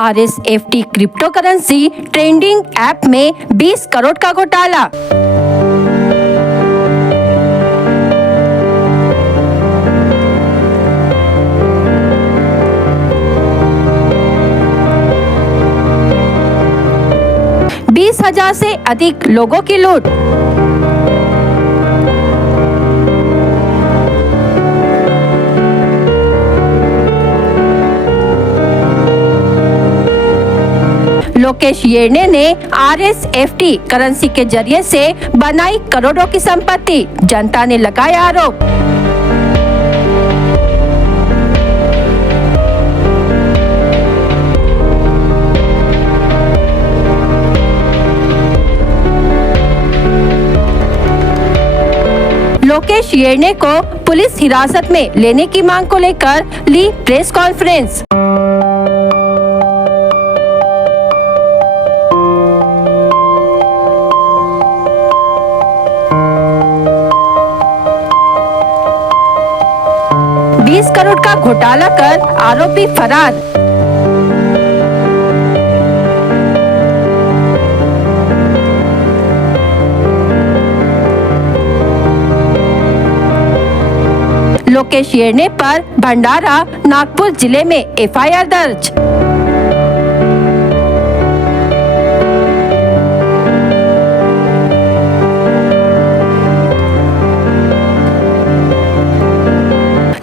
RSFT crypto currency trending app में 20 करोड़ का घोटाला। बीस हजार से अधिक लोगों की लूट। लोकेश येर्ने ने RSFT करेंसी के जरिए से बनाई करोड़ों की संपत्ति, जनता ने लगाया आरोप। लोकेश येर्ने को पुलिस हिरासत में लेने की मांग को लेकर ली प्रेस कॉन्फ्रेंस। $20 करोड़ का घोटाला कर आरोपी फरार। लोकेश येर्ने पर भंडारा नागपुर जिले में FIR दर्ज।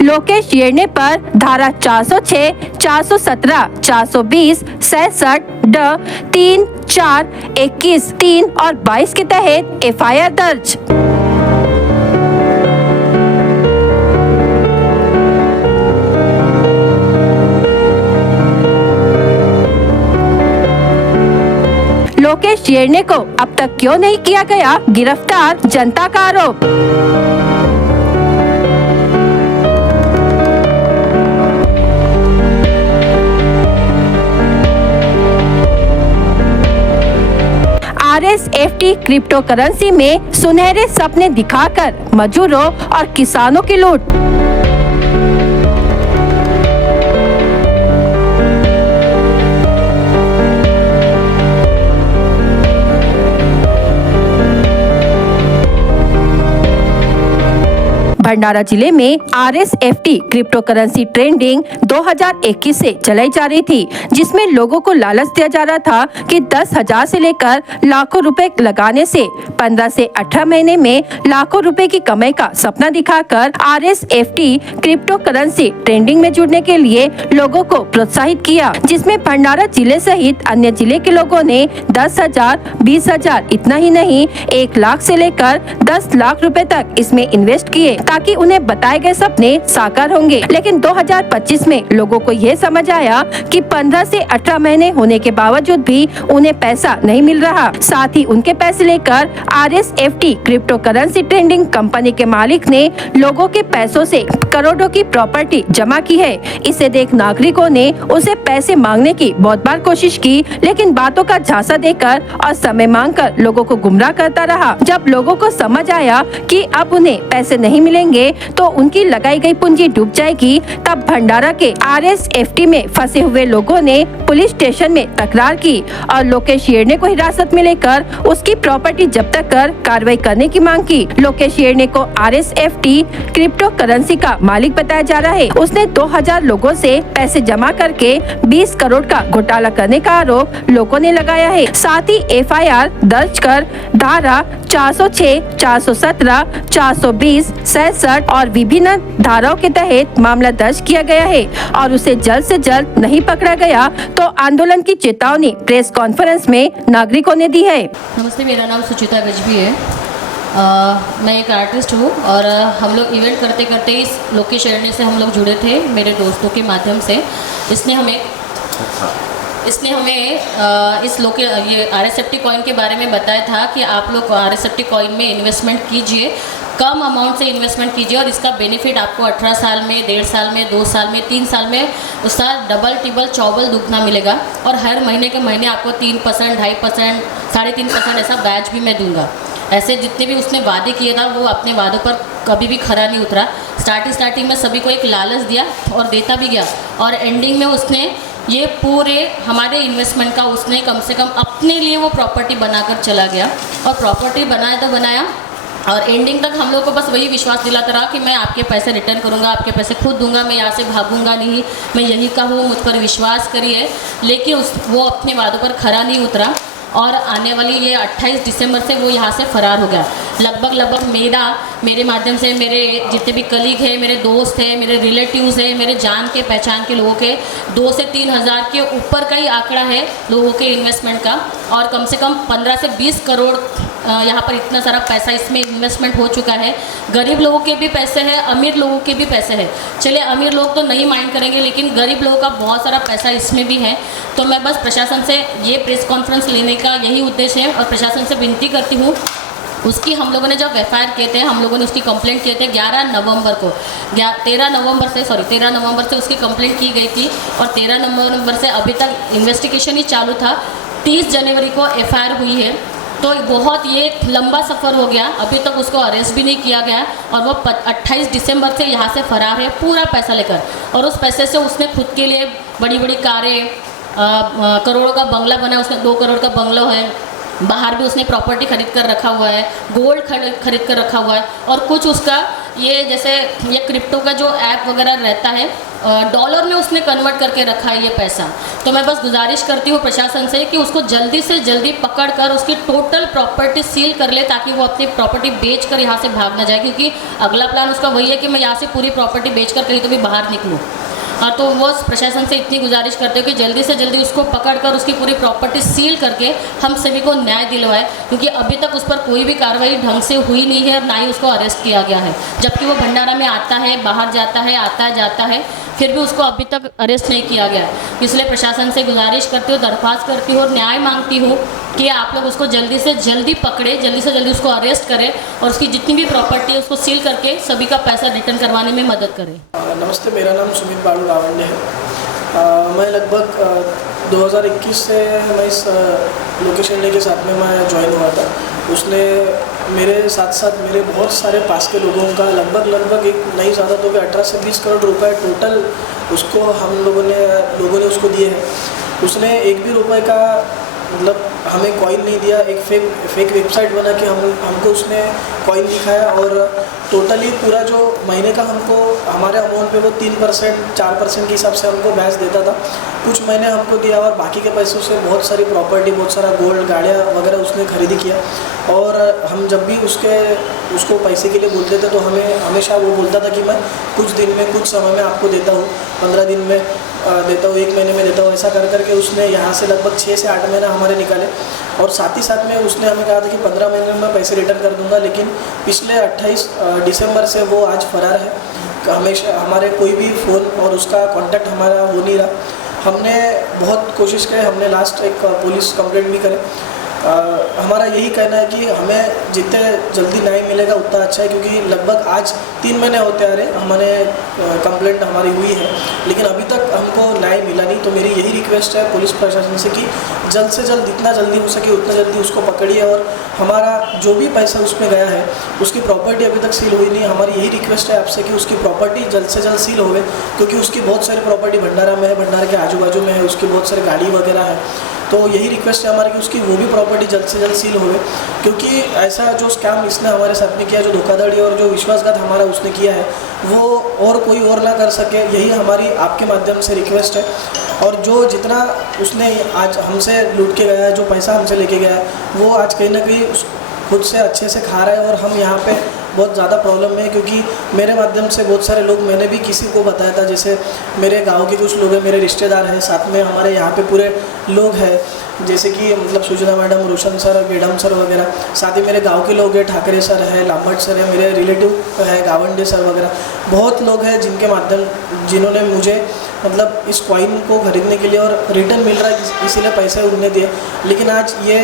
लोकेश येर्ने पर धारा 406, 417, 420, 66, ड 3, 4, 21, 3 और 22 के तहत FIR दर्ज। लोकेश येर्ने को अब तक क्यों नहीं किया गया गिरफ्तार, जनता का आरोप। RSFT क्रिप्टो करेंसी में सुनहरे सपने दिखाकर मजदूरों और किसानों की लूट। भंडारा जिले में RSFT क्रिप्टो करेंसी ट्रेंडिंग 2021 से चलाई जा रही थी, जिसमें लोगों को लालच दिया जा रहा था कि 10,000 से लेकर लाखों रुपए लगाने से 15 से 18 महीने में लाखों रुपए की कमाई का सपना दिखाकर RSFT क्रिप्टो करेंसी ट्रेंडिंग में जुड़ने के लिए लोगों को प्रोत्साहित किया, जिसमें भंडारा जिले सहित अन्य जिले के लोगों ने 10,000, 20,000, इतना ही नहीं 1 लाख से लेकर 10 लाख रुपए तक इसमें इन्वेस्ट किए ताकि उन्हें बताए गए सपने साकार होंगे। लेकिन 2025 में लोगों को यह समझ आया कि 15 से 18 महीने होने के बावजूद भी उन्हें पैसा नहीं मिल रहा। साथ ही उनके पैसे लेकर RSFT crypto currency trending company के मालिक ने लोगों के पैसों से करोड़ों की प्रॉपर्टी जमा की है। इसे देख नागरिकों ने उसे पैसे मांगने की बहुत बार कोशिश की, लेकिन बातों का झांसा देकर और समय मांगकर लोगों को गुमराह करता रहा। जब लोगों को समझ आया कि अब उन्हें पैसे नहीं मिलेंगे तो उनकी लगाई गई पूंजी डूब जाएगी, तब भंडारा के RSFT में फंसे हुए लोगों ने पुलिस स्टेशन में तकरार की और लोकेश येर्ने को हिरासत में लेकर उसकी प्रॉपर्टी जब्त कर कार्रवाई करने की मांग की। लोकेश येर्ने को RSFT क्रिप्टो करेंसी का मालिक बताया जा रहा है। उसने 2000 लोगों से पैसे जमा करके 20 करोड़ का घोटाला करने का आरोप लोगों ने लगाया है। साथ ही FIR दर्ज कर धारा 406, 417, 420, 66 और विभिन्न धाराओं के तहत मामला दर्ज किया गया है और उसे जल्द से जल्द नहीं पकड़ा गया तो आंदोलन की चेतावनी प्रेस कॉन्फ्रेंस में नागरिकों ने दी है। नमस्ते, मेरा नाम सुचिता गजबी है। मैं एक आर्टिस्ट हूँ और हम लोग इवेंट करते करते इस लोकेश येर्ने से हम लोग जुड़े थे मेरे दोस्तों के माध्यम से। इसने हमें ये RSFT कॉइन के बारे में बताया था कि आप लोग RSFT कॉइन में इन्वेस्टमेंट कीजिए, कम अमाउंट से इन्वेस्टमेंट कीजिए और इसका बेनिफिट आपको 18 साल में, 1.5 साल में, 2 साल में, 3 साल में उसका डबल, ट्रिपल, चौबल दुगना मिलेगा और हर महीने के महीने आपको 3%, 2.5%, 3.5% ऐसा बैच भी मैं दूंगा। ऐसे जितने भी उसने वादे किए था वो अपने वादों पर कभी भी खरा नहीं उतरा। स्टार्टिंग में सभी को एक लालच दिया और देता भी गया और एंडिंग में उसने ये पूरे हमारे इन्वेस्टमेंट का उसने कम से कम अपने लिए वो प्रॉपर्टी बनाकर चला गया, और प्रॉपर्टी बनाया तो बनाया, और एंडिंग तक हम लोग को बस वही विश्वास दिलाता रहा कि मैं आपके पैसे रिटर्न करूंगा, आपके पैसे खुद दूंगा, मैं यहाँ से भागूंगा नहीं, मैं यही का हूँ, मुझ पर विश्वास करिए। लेकिन वो अपने वादों पर खरा नहीं उतरा, और आने वाली ये 28 दिसंबर से वो यहाँ से फ़रार हो गया। लगभग मेरे माध्यम से मेरे जितने भी कलीग हैं, मेरे दोस्त हैं, मेरे रिलेटिव्स हैं, मेरे जान के पहचान के लोगों के 2 से 3 हज़ार के ऊपर का ही आंकड़ा है लोगों के इन्वेस्टमेंट का, और कम से कम 15 से 20 करोड़ यहाँ पर इतना सारा पैसा इसमें इन्वेस्टमेंट हो चुका है। गरीब लोगों के भी पैसे हैं, अमीर लोगों के भी पैसे हैं। चलिए अमीर लोग तो नहीं माइंड करेंगे, लेकिन गरीब लोगों का बहुत सारा पैसा इसमें भी है। तो मैं बस प्रशासन से ये प्रेस कॉन्फ्रेंस लेने का यही उद्देश्य है, और प्रशासन से विनती करती हूँ, उसकी हम लोगों ने जब FIR किए थे, हम लोगों ने उसकी कंप्लेंट किए थे 11 नवंबर को, 13 नवंबर से उसकी कंप्लेंट की गई थी, और 13 नवंबर से अभी तक इन्वेस्टिगेशन ही चालू था। 30 जनवरी को FIR हुई है, तो बहुत ये लंबा सफ़र हो गया, अभी तक उसको अरेस्ट भी नहीं किया गया, और वो 28 दिसंबर से यहाँ से फ़रार है पूरा पैसा लेकर। और उस पैसे से उसने खुद के लिए बड़ी बड़ी कारें, करोड़ों का बंगला बना, उसमें 2 करोड़ का बंगला है, बाहर भी उसने प्रॉपर्टी खरीद कर रखा हुआ है, गोल्ड खरीद कर रखा हुआ है, और कुछ उसका ये जैसे ये क्रिप्टो का जो ऐप वगैरह रहता है, डॉलर में उसने कन्वर्ट करके रखा है ये पैसा। तो मैं बस गुजारिश करती हूँ प्रशासन से कि उसको जल्दी से जल्दी पकड़ कर उसकी टोटल प्रॉपर्टी सील कर ले, ताकि वो अपनी प्रॉपर्टी बेच कर यहाँ से भाग ना जाए, क्योंकि अगला प्लान उसका वही है कि मैं यहाँ से पूरी प्रॉपर्टी बेच कर कहीं तो भी बाहर निकलूँ। और तो वो प्रशासन से इतनी गुजारिश करते हो कि जल्दी से जल्दी उसको पकड़कर उसकी पूरी प्रॉपर्टी सील करके हम सभी को न्याय दिलवाए, क्योंकि अभी तक उस पर कोई भी कार्रवाई ढंग से हुई नहीं है, और ना ही उसको अरेस्ट किया गया है। जबकि वो भंडारा में आता है, बाहर जाता है, आता है जाता है, फिर भी उसको अभी तक अरेस्ट नहीं किया गया। इसलिए प्रशासन से गुजारिश करती हूँ, दरख्वास्त करती हूँ और न्याय मांगती हूँ कि आप लोग उसको जल्दी से जल्दी पकड़े, जल्दी से जल्दी उसको अरेस्ट करें, और उसकी जितनी भी प्रॉपर्टी है उसको सील करके सभी का पैसा रिटर्न करवाने में मदद करें। नमस्ते, मेरा नाम सुमित बाड़ू लावण्य है। मैं लगभग 2021 से मैं इस लोकेशन डे के साथ में मैं ज्वाइन हुआ था। उसने मेरे साथ साथ मेरे बहुत सारे पास के लोगों का लगभग एक नहीं ज़्यादा तो 18 से 20 करोड़ रुपए टोटल उसको हम लोगों ने उसको दिए हैं। उसने एक भी रुपए का मतलब हमें कॉइन नहीं दिया, एक फेक वेबसाइट बना के हमको उसने कॉइन दिखाया, और टोटली पूरा जो महीने का हमको हमारे अमाउंट पे वो 3% 4% के हिसाब से हमको ब्याज देता था। कुछ महीने हमको दिया, और बाकी के पैसों से बहुत सारी प्रॉपर्टी, बहुत सारा गोल्ड, गाड़ियाँ वगैरह उसने खरीदी किया। और हम जब भी उसको पैसे के लिए बोलते थे तो हमें हमेशा वो बोलता था कि मैं कुछ दिन में, कुछ समय में आपको देता हूँ, 15 दिन में देता हूँ, 1 महीने में देता हूँ। ऐसा कर करके उसने यहाँ से लगभग 6 से 8 महीना हमारे निकाले, और साथ ही साथ में उसने हमें कहा था कि 15 महीने में मैं पैसे रिटर्न कर दूँगा। लेकिन पिछले 28 दिसंबर से वो आज फरार है। हमेशा हमारे कोई भी फ़ोन और उसका कांटेक्ट हमारा हो नहीं रहा। हमने बहुत कोशिश की, हमने लास्ट एक पुलिस कंप्लेंट भी करे। हमारा यही कहना है कि हमें जितने जल्दी न्याय मिलेगा उतना अच्छा है, क्योंकि लगभग आज 3 महीने होते आ रहे हमारे कंप्लेंट हमारी हुई है, लेकिन अभी तक हमको न्याय मिला नहीं। तो मेरी यही रिक्वेस्ट है पुलिस प्रशासन से कि जल्द से जल्द, जितना जल्दी हो सके उतना जल्दी उसको पकड़िए, और हमारा जो भी पैसा उसमें गया है, उसकी प्रॉपर्टी अभी तक सील हुई नहीं। हमारी यही रिक्वेस्ट है आपसे कि उसकी प्रॉपर्टी जल्द से जल्द सील होवे, क्योंकि उसकी बहुत सारी प्रॉपर्टी भंडारा में है, भंडारा के आजू बाजू में है, उसकी बहुत सारी गाड़ी वगैरह है। तो यही रिक्वेस्ट है हमारी कि उसकी वो भी प्रॉपर्टी जल्द से जल्द सील होवे, क्योंकि ऐसा जो स्कैम इसने हमारे साथ में किया, जो धोखाधड़ी और जो विश्वासघात हमारा उसने किया है, वो और कोई और ना कर सके, यही हमारी आपके माध्यम से रिक्वेस्ट है। और जो जितना उसने आज हमसे लूट के गया है, जो पैसा हमसे लेके गया है, वो आज कहीं ना कहीं खुद से अच्छे से खा रहा है, और हम यहाँ पे बहुत ज़्यादा प्रॉब्लम में है। क्योंकि मेरे माध्यम से बहुत सारे लोग, मैंने भी किसी को बताया था, जैसे मेरे गांव के कुछ लोग हैं, मेरे रिश्तेदार हैं, साथ में हमारे यहाँ पे पूरे लोग हैं, जैसे कि मतलब सुजना मैडम, रोशन सर, गेडम सर वगैरह। साथ ही मेरे गांव के लोग हैं, ठाकरे सर है, लामट सर है, मेरे रिलेटिव है, गावंडे सर वगैरह। बहुत लोग हैं जिनके माध्यम, जिन्होंने मुझे मतलब इस कॉइन को खरीदने के लिए, और रिटर्न मिल रहा है इसीलिए पैसे उन्होंने दिए। लेकिन आज ये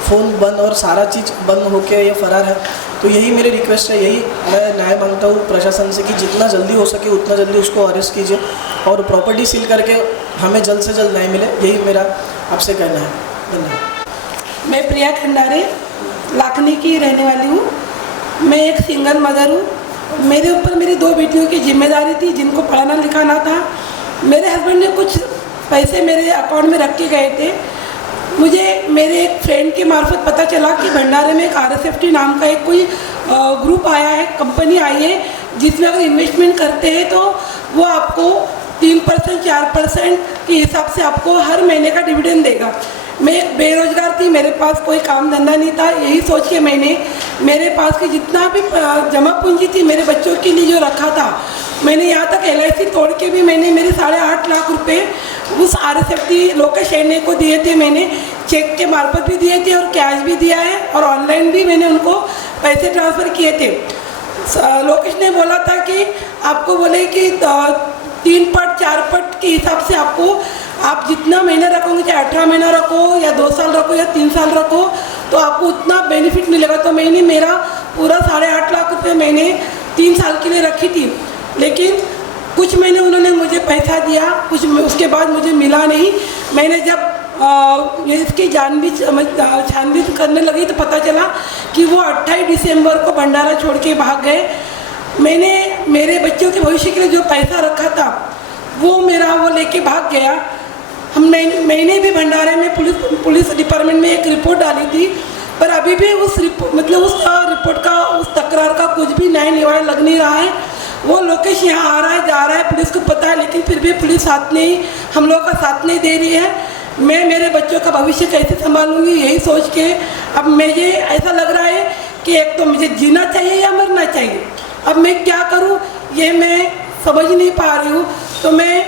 फ़ोन बंद और सारा चीज़ बंद होकर ये फ़रार है। तो यही मेरी रिक्वेस्ट है, यही मैं न्याय मांगता हूँ प्रशासन से कि जितना जल्दी हो सके उतना जल्दी उसको अरेस्ट कीजिए, और प्रॉपर्टी सील करके हमें जल्द से जल्द न्याय मिले, यही मेरा आपसे कहना है। धन्यवाद। मैं प्रिया खंडारे, लाखनी की रहने वाली हूँ। मैं एक सिंगल मदर हूँ। मेरे ऊपर मेरी 2 बेटियों की जिम्मेदारी थी, जिनको पढ़ाना लिखाना था। मेरे हस्बैंड ने कुछ पैसे मेरे अकाउंट में रख के गए थे। मुझे मेरे एक फ्रेंड के मार्फत पता चला कि भंडारे में एक RSFT नाम का एक कोई ग्रुप आया है, कंपनी आई है, जिसमें अगर इन्वेस्टमेंट करते हैं तो वो आपको 3% 4% के हिसाब से आपको हर महीने का डिविडेंड देगा। मैं एक बेरोजगार थी, मेरे पास कोई काम धंधा नहीं था, यही सोच के मैंने मेरे पास की जितना भी जमा पूंजी थी मेरे बच्चों के लिए जो रखा था, मैंने यहाँ तक LIC तोड़ के भी मैंने मेरे 8.5 लाख रुपए उस RSFT लोकेश शेरने को दिए थे। मैंने चेक के मार्फत भी दिए थे और कैश भी दिया है और ऑनलाइन भी मैंने उनको पैसे ट्रांसफ़र किए थे। लोकेश ने बोला था कि आपको बोले कि 3 पट 4 पट के हिसाब से आपको आप जितना महीना रखोगे, चाहे 18 महीना रखो या 2 साल रखो या 3 साल रखो, तो आपको उतना बेनिफिट मिलेगा। तो मैंने मेरा पूरा 8.5 लाख रुपये मैंने 3 साल के लिए रखी थी, लेकिन कुछ महीने उन्होंने मुझे पैसा दिया, कुछ उसके बाद मुझे मिला नहीं। मैंने जब इसकी छानबीन करने लगी तो पता चला कि वो 28 दिसंबर को भंडारा छोड़ के भाग गए। मैंने मेरे बच्चों के भविष्य के लिए जो पैसा रखा था वो मेरा वो लेके भाग गया। मैंने भी भंडारे में पुलिस डिपार्टमेंट में एक रिपोर्ट डाली थी, पर अभी भी उस रिपोर्ट का, उस तकरार का कुछ भी न्याय निवारण लग नहीं रहा है। वो लोकेश यहाँ आ रहा है, जा रहा है, पुलिस को पता है, लेकिन फिर भी पुलिस साथ नहीं, हम लोग का साथ नहीं दे रही है। मैं मेरे बच्चों का भविष्य कैसे संभालूंगी, यही सोच के अब मुझे ऐसा लग रहा है कि एक तो मुझे जीना चाहिए या मरना चाहिए। अब मैं क्या करूं ये मैं समझ नहीं पा रही हूं। तो मैं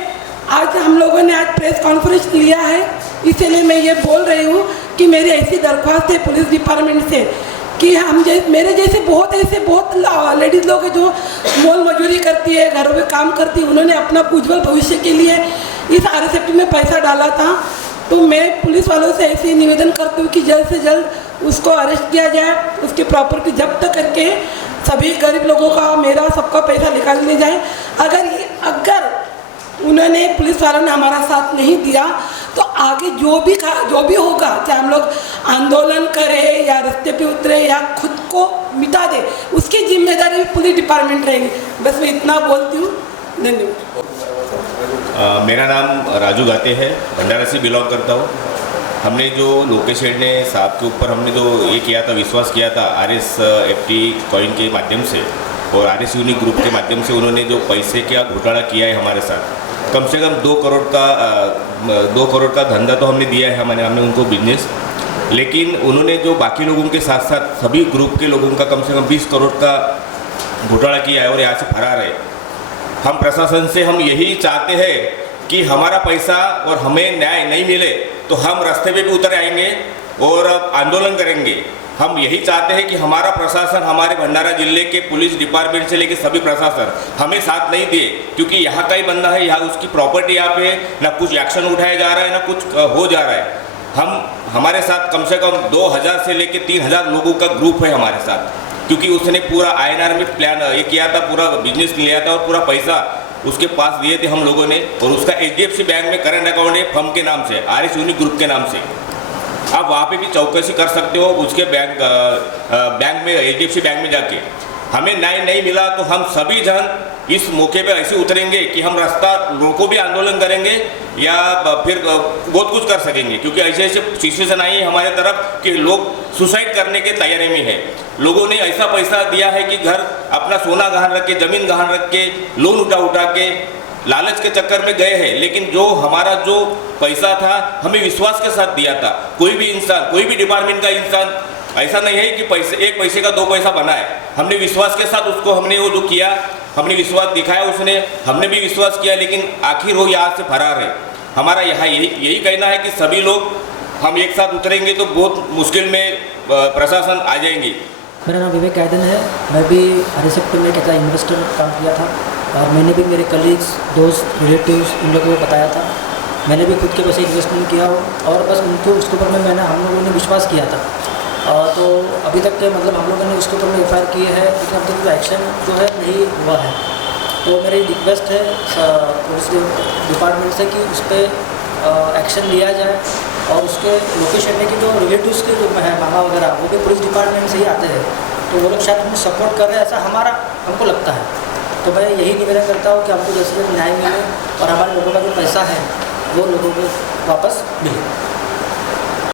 आज हम लोगों ने आज प्रेस कॉन्फ्रेंस लिया है, इसीलिए मैं ये बोल रही हूँ कि मेरी ऐसी दरख्वास्त है पुलिस डिपार्टमेंट से कि हम मेरे जैसे बहुत लेडीज़ लोग हैं जो मोल मजूरी करती है, घरों में काम करती है, उन्होंने अपना उज्जवल भविष्य के लिए इस RSFT में पैसा डाला था। तो मैं पुलिस वालों से ऐसे ही निवेदन करती हूँ कि जल्द से जल्द उसको अरेस्ट किया जाए, उसकी प्रॉपर्टी जब्त करके सभी गरीब लोगों का, मेरा सबका पैसा निकाल लिया जाए। अगर उन्होंने पुलिस वालों ने हमारा साथ नहीं दिया तो आगे जो भी होगा, चाहे हम लोग आंदोलन करें या रास्ते पे उतरे या खुद को मिटा दे, उसकी जिम्मेदारी भी पुलिस डिपार्टमेंट रहेगी। बस मैं इतना बोलती हूँ, धन्यवाद। मेरा नाम राजू गाते है, भंडारा से बिलोंग करता हूँ। हमने जो लोकेश शेरने साहब के ऊपर हमने जो ये किया था, विश्वास किया था RSFT कॉइन के माध्यम से और RS यूनिक ग्रुप के माध्यम से, उन्होंने जो पैसे का घोटाला किया है हमारे साथ, कम से कम 2 करोड़ का धंधा तो हमने दिया है हमने उनको बिजनेस। लेकिन उन्होंने जो बाकी लोगों के साथ साथ सभी ग्रुप के लोगों का कम से कम 20 करोड़ का घोटाला किया है और यहाँ से फरार है। हम प्रशासन से हम यही चाहते हैं कि हमारा पैसा और हमें न्याय नहीं मिले तो हम रास्ते पे भी उतर आएंगे और आंदोलन करेंगे। हम यही चाहते हैं कि हमारा प्रशासन, हमारे भंडारा जिले के पुलिस डिपार्टमेंट से लेकर सभी प्रशासन हमें साथ नहीं दिए, क्योंकि यहाँ का ही बंदा है, यहाँ उसकी प्रॉपर्टी यहाँ पे ना कुछ एक्शन उठाया जा रहा है ना कुछ हो जा रहा है। हमारे साथ कम से कम 2000 से लेकर 3000 लोगों का ग्रुप है हमारे साथ, क्योंकि उसने पूरा INR में प्लान ये किया था, पूरा बिजनेस लिया था और पूरा पैसा उसके पास दिए थे हम लोगों ने। और उसका HDFC बैंक में करंट अकाउंट है फर्म के नाम से, RS यूनिक ग्रुप के नाम से। आप वहाँ पे भी चौकसी कर सकते हो उसके बैंक में, HDFC बैंक में जाके। हमें न्याय नहीं मिला तो हम सभी जन इस मौके पे ऐसे उतरेंगे कि हम रास्ता रोको भी आंदोलन करेंगे या फिर बहुत कुछ कर सकेंगे, क्योंकि ऐसे सिचुएशन आई है हमारे तरफ कि लोग सुसाइड करने के तैयारी में है। लोगों ने ऐसा पैसा दिया है कि घर अपना सोना गहन रख के, ज़मीन गहन रख के, लोन उठा के लालच के चक्कर में गए हैं। लेकिन जो हमारा जो पैसा था हमें विश्वास के साथ दिया था। कोई भी इंसान, कोई भी डिपार्टमेंट का इंसान ऐसा नहीं है कि एक पैसे का 2 पैसा बना है। हमने विश्वास के साथ उसको हमने वो जो किया, हमने विश्वास दिखाया, उसने हमने भी विश्वास किया, लेकिन आखिर वो यहाँ से फरार है। हमारा यहाँ यही कहना है कि सभी लोग हम एक साथ उतरेंगे तो बहुत मुश्किल में प्रशासन आ जाएंगे। मेरा नाम विवेक गायदन है। मैं भी RSFT में एज इन्वेस्टर काम किया था और मैंने भी मेरे कलीग्स, दोस्त, रिलेटिव्स इन लोगों को बताया था। मैंने भी खुद के पैसे इन्वेस्टमेंट किया और बस उनको उसके ऊपर में हम लोगों ने विश्वास किया था। तो अभी तक के हम लोगों ने उसके ऊपर में FIR की है, लेकिन अब तक एक्शन जो है नहीं हुआ है। तो मेरी रिक्वेस्ट है पुलिस डिपार्टमेंट से कि उस पर एक्शन लिया जाए और उसके लोकेशन में कि जो रिलेटिव्स के जो है मामा वगैरह, वो भी पुलिस डिपार्टमेंट से ही आते हैं, तो वो लोग शायद हमें सपोर्ट कर रहे हैं, ऐसा हमको लगता है। तो मैं यही निवेदन करता हूँ कि हमको जैसे न्याय मिले और हमारे लोगों का जो पैसा है वो लोगों को वापस मिले।